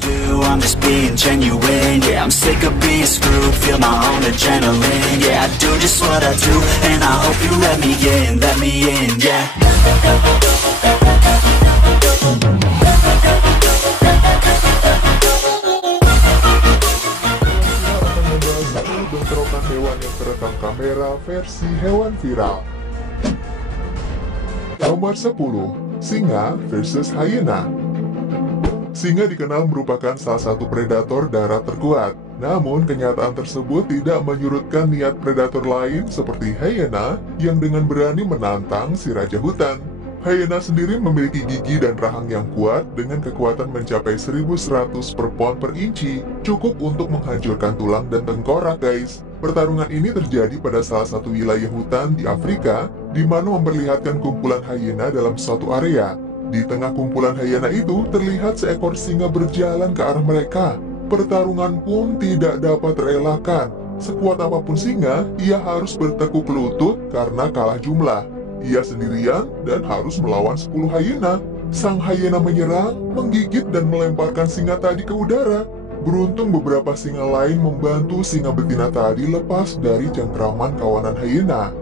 do, I'm just being genuine. Yeah, I'm sick of being screwed, feel my own adrenaline. Yeah, I do just what I do, and I hope you let me in, yeah. Bentrokan hewan yang terekam kamera versi hewan viral. Nomor 10. Singa versus hyena. Singa dikenal merupakan salah satu predator darat terkuat. Namun, kenyataan tersebut tidak menyurutkan niat predator lain seperti hyena yang dengan berani menantang si raja hutan. Hyena sendiri memiliki gigi dan rahang yang kuat dengan kekuatan mencapai 1100 per pound per inci, cukup untuk menghancurkan tulang dan tengkorak, guys. Pertarungan ini terjadi pada salah satu wilayah hutan di Afrika, di mana memperlihatkan kumpulan hyena dalam suatu area. Di tengah kumpulan hyena itu, terlihat seekor singa berjalan ke arah mereka. Pertarungan pun tidak dapat terelakkan. Sekuat apapun singa, ia harus bertekuk lutut karena kalah jumlah. Ia sendirian dan harus melawan 10 hyena. Sang hyena menyerang, menggigit dan melemparkan singa tadi ke udara. Beruntung beberapa singa lain membantu singa betina tadi lepas dari cengkraman kawanan hyena.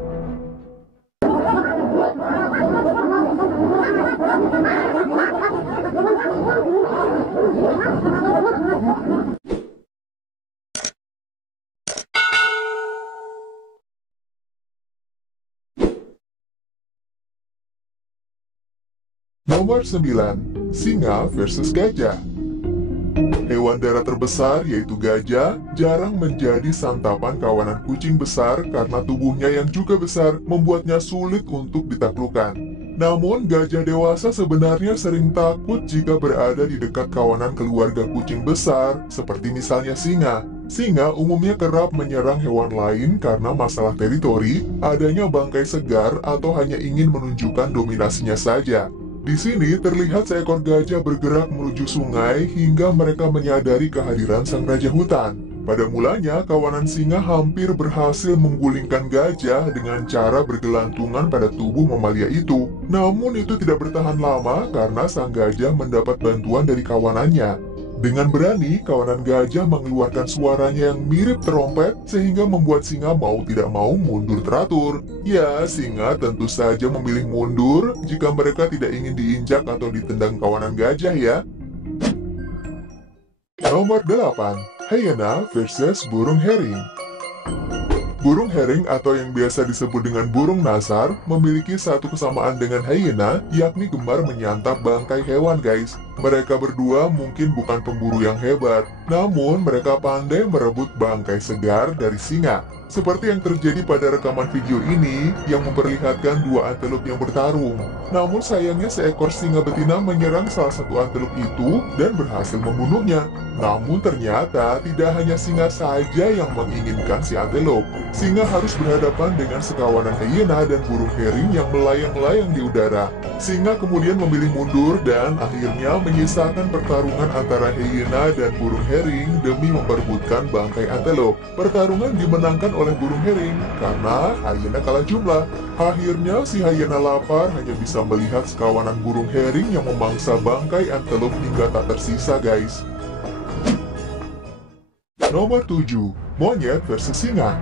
Nomor 9. Singa versus gajah. Hewan darat terbesar yaitu gajah jarang menjadi santapan kawanan kucing besar karena tubuhnya yang juga besar membuatnya sulit untuk ditaklukkan. Namun gajah dewasa sebenarnya sering takut jika berada di dekat kawanan keluarga kucing besar seperti misalnya singa. Singa umumnya kerap menyerang hewan lain karena masalah teritori, adanya bangkai segar atau hanya ingin menunjukkan dominasinya saja. Di sini terlihat seekor gajah bergerak menuju sungai hingga mereka menyadari kehadiran sang raja hutan. Pada mulanya, kawanan singa hampir berhasil menggulingkan gajah dengan cara bergelantungan pada tubuh mamalia itu. Namun itu tidak bertahan lama karena sang gajah mendapat bantuan dari kawanannya. Dengan berani, kawanan gajah mengeluarkan suaranya yang mirip terompet sehingga membuat singa mau tidak mau mundur teratur. Ya, singa tentu saja memilih mundur jika mereka tidak ingin diinjak atau ditendang kawanan gajah ya. Nomor 8. Hyena versus burung herring. Burung herring atau yang biasa disebut dengan burung nasar memiliki satu kesamaan dengan hyena, yakni gemar menyantap bangkai hewan, guys. Mereka berdua mungkin bukan pemburu yang hebat, namun mereka pandai merebut bangkai segar dari singa. Seperti yang terjadi pada rekaman video ini yang memperlihatkan dua antelop yang bertarung. Namun sayangnya seekor singa betina menyerang salah satu antelop itu dan berhasil membunuhnya. Namun ternyata tidak hanya singa saja yang menginginkan si antelop. Singa harus berhadapan dengan sekawanan hyena dan burung herring yang melayang-layang di udara. Singa kemudian memilih mundur dan akhirnya menyisakan pertarungan antara hyena dan burung herring demi memperebutkan bangkai antelop. Pertarungan dimenangkan oleh burung herring karena hyena kalah jumlah. Akhirnya si hyena lapar hanya bisa melihat sekawanan burung herring yang memangsa bangkai antelop hingga tak tersisa, guys. Nomor 7. Monyet versus singa.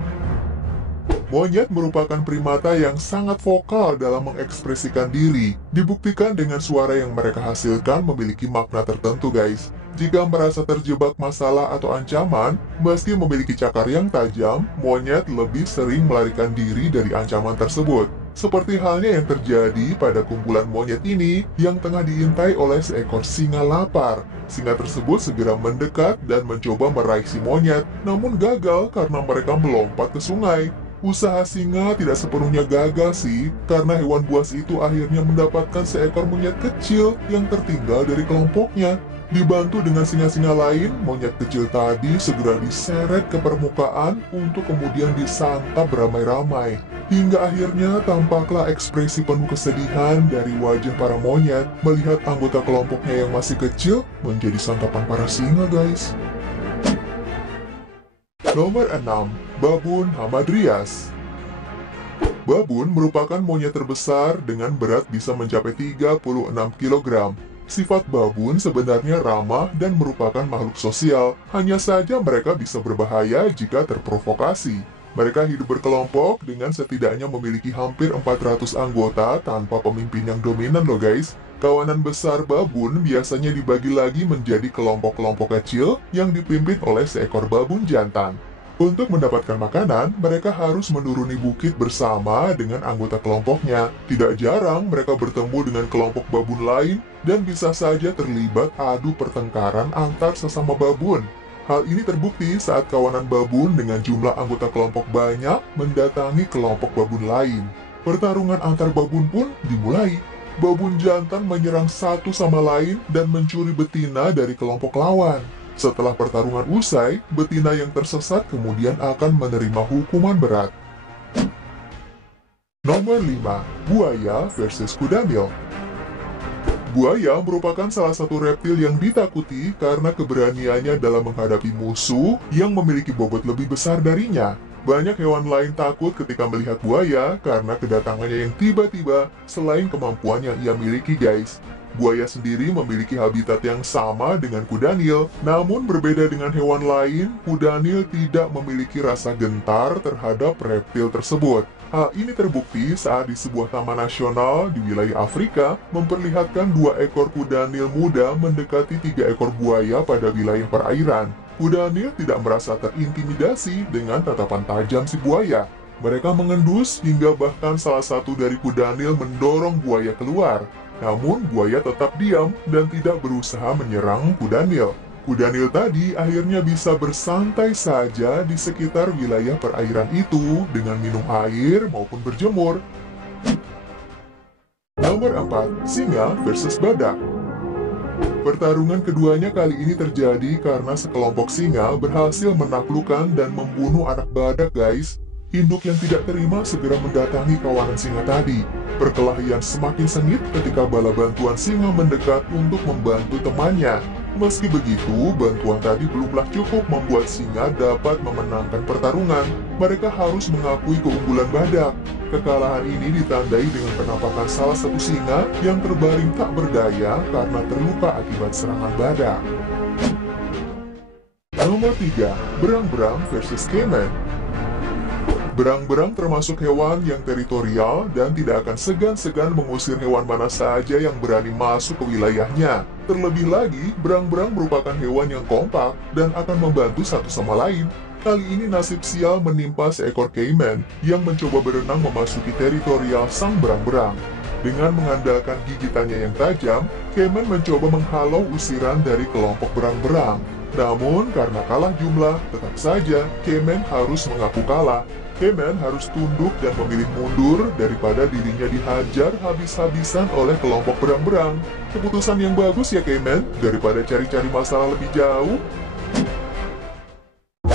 Monyet merupakan primata yang sangat vokal dalam mengekspresikan diri. Dibuktikan dengan suara yang mereka hasilkan memiliki makna tertentu, guys. Jika merasa terjebak masalah atau ancaman, meski memiliki cakar yang tajam, monyet lebih sering melarikan diri dari ancaman tersebut. Seperti halnya yang terjadi pada kumpulan monyet ini yang tengah diintai oleh seekor singa lapar. Singa tersebut segera mendekat dan mencoba meraih si monyet, namun gagal karena mereka melompat ke sungai. Usaha singa tidak sepenuhnya gagal sih, karena hewan buas itu akhirnya mendapatkan seekor monyet kecil yang tertinggal dari kelompoknya. Dibantu dengan singa-singa lain, monyet kecil tadi segera diseret ke permukaan untuk kemudian disantap beramai-ramai. Hingga akhirnya tampaklah ekspresi penuh kesedihan dari wajah para monyet melihat anggota kelompoknya yang masih kecil menjadi santapan para singa, guys. Nomor 6. Babun hamadryas. Babun merupakan monyet terbesar dengan berat bisa mencapai 36 kg. Sifat babun sebenarnya ramah dan merupakan makhluk sosial, hanya saja mereka bisa berbahaya jika terprovokasi. Mereka hidup berkelompok dengan setidaknya memiliki hampir 400 anggota tanpa pemimpin yang dominan loh guys. Kawanan besar babun biasanya dibagi lagi menjadi kelompok-kelompok kecil yang dipimpin oleh seekor babun jantan. Untuk mendapatkan makanan, mereka harus menuruni bukit bersama dengan anggota kelompoknya. Tidak jarang mereka bertemu dengan kelompok babun lain dan bisa saja terlibat adu pertengkaran antar sesama babun. Hal ini terbukti saat kawanan babun dengan jumlah anggota kelompok banyak mendatangi kelompok babun lain. Pertarungan antar babun pun dimulai. Babun jantan menyerang satu sama lain dan mencuri betina dari kelompok lawan. Setelah pertarungan usai, betina yang tersesat kemudian akan menerima hukuman berat. Nomor 5. Buaya versus kudanil. Buaya merupakan salah satu reptil yang ditakuti karena keberaniannya dalam menghadapi musuh yang memiliki bobot lebih besar darinya. Banyak hewan lain takut ketika melihat buaya karena kedatangannya yang tiba-tiba selain kemampuan yang ia miliki guys. Buaya sendiri memiliki habitat yang sama dengan kudanil, namun berbeda dengan hewan lain, kudanil tidak memiliki rasa gentar terhadap reptil tersebut. Hal ini terbukti saat di sebuah taman nasional di wilayah Afrika memperlihatkan 2 ekor kudanil muda mendekati 3 ekor buaya pada wilayah perairan. Kudanil tidak merasa terintimidasi dengan tatapan tajam si buaya. Mereka mengendus hingga bahkan salah satu dari kudanil mendorong buaya keluar. Namun buaya tetap diam dan tidak berusaha menyerang kudanil. Kudanil tadi akhirnya bisa bersantai saja di sekitar wilayah perairan itu dengan minum air maupun berjemur. Nomor 4. Singa versus badak. Pertarungan keduanya kali ini terjadi karena sekelompok singa berhasil menaklukkan dan membunuh anak badak guys. Induk yang tidak terima segera mendatangi kawanan singa tadi. Perkelahian semakin sengit ketika bala bantuan singa mendekat untuk membantu temannya. Meski begitu, bantuan tadi belumlah cukup membuat singa dapat memenangkan pertarungan. Mereka harus mengakui keunggulan badak. Kekalahan ini ditandai dengan penampakan salah satu singa yang terbaring tak berdaya karena terluka akibat serangan badak. Nomor 3. Berang-berang versus Caiman. Berang-berang termasuk hewan yang teritorial dan tidak akan segan-segan mengusir hewan mana saja yang berani masuk ke wilayahnya. Terlebih lagi, berang-berang merupakan hewan yang kompak dan akan membantu satu sama lain. Kali ini nasib sial menimpa seekor Caiman yang mencoba berenang memasuki teritorial sang berang-berang. Dengan mengandalkan gigitannya yang tajam, Caiman mencoba menghalau usiran dari kelompok berang-berang. Namun karena kalah jumlah, tetap saja Caiman harus mengaku kalah. Caiman harus tunduk dan memilih mundur daripada dirinya dihajar habis-habisan oleh kelompok berang-berang. Keputusan yang bagus ya Caiman, daripada cari-cari masalah lebih jauh.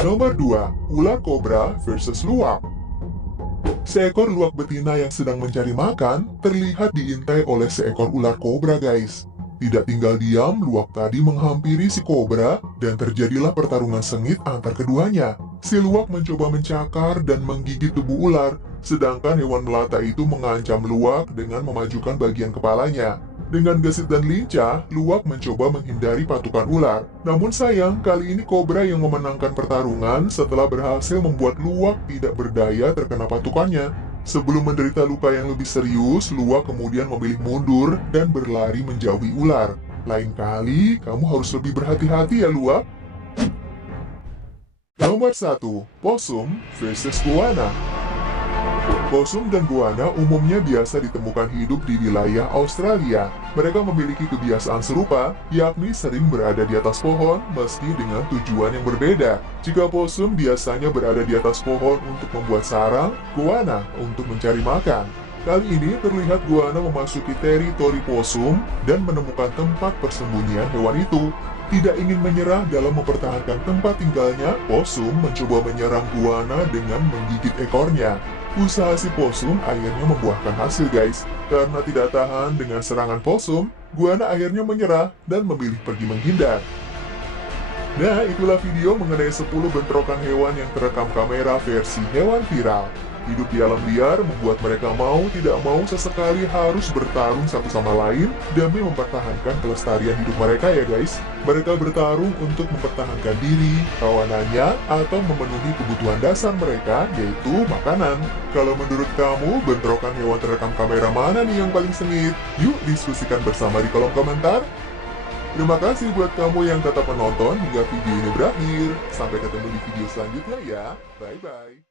Nomor 2. Ular kobra versus luwak. Seekor luwak betina yang sedang mencari makan terlihat diintai oleh seekor ular kobra guys. Tidak tinggal diam, luwak tadi menghampiri si kobra dan terjadilah pertarungan sengit antar keduanya. Si luwak mencoba mencakar dan menggigit tubuh ular, sedangkan hewan melata itu mengancam luwak dengan memajukan bagian kepalanya. Dengan gesit dan lincah, luwak mencoba menghindari patukan ular. Namun sayang, kali ini kobra yang memenangkan pertarungan setelah berhasil membuat luwak tidak berdaya terkena patukannya. Sebelum menderita luka yang lebih serius, luwak kemudian memilih mundur dan berlari menjauhi ular. Lain kali, kamu harus lebih berhati-hati ya luwak. Nomor 1. Possum versus goanna. Possum dan goanna umumnya biasa ditemukan hidup di wilayah Australia. Mereka memiliki kebiasaan serupa, yakni sering berada di atas pohon meski dengan tujuan yang berbeda. Jika possum biasanya berada di atas pohon untuk membuat sarang, goanna untuk mencari makan. Kali ini terlihat goanna memasuki teritori possum dan menemukan tempat persembunyian hewan itu. Tidak ingin menyerah dalam mempertahankan tempat tinggalnya, possum mencoba menyerang goanna dengan menggigit ekornya. Usaha si possum akhirnya membuahkan hasil guys. Karena tidak tahan dengan serangan possum, goanna akhirnya menyerah dan memilih pergi menghindar. Nah, itulah video mengenai 10 bentrokan hewan yang terekam kamera versi hewan viral. Hidup di alam liar membuat mereka mau tidak mau sesekali harus bertarung satu sama lain demi mempertahankan kelestarian hidup mereka ya guys. Mereka bertarung untuk mempertahankan diri, kawanannya, atau memenuhi kebutuhan dasar mereka, yaitu makanan. Kalau menurut kamu, bentrokan hewan terekam kamera mana nih yang paling sengit? Yuk diskusikan bersama di kolom komentar. Terima kasih buat kamu yang tetap menonton hingga video ini berakhir. Sampai ketemu di video selanjutnya ya. Bye-bye.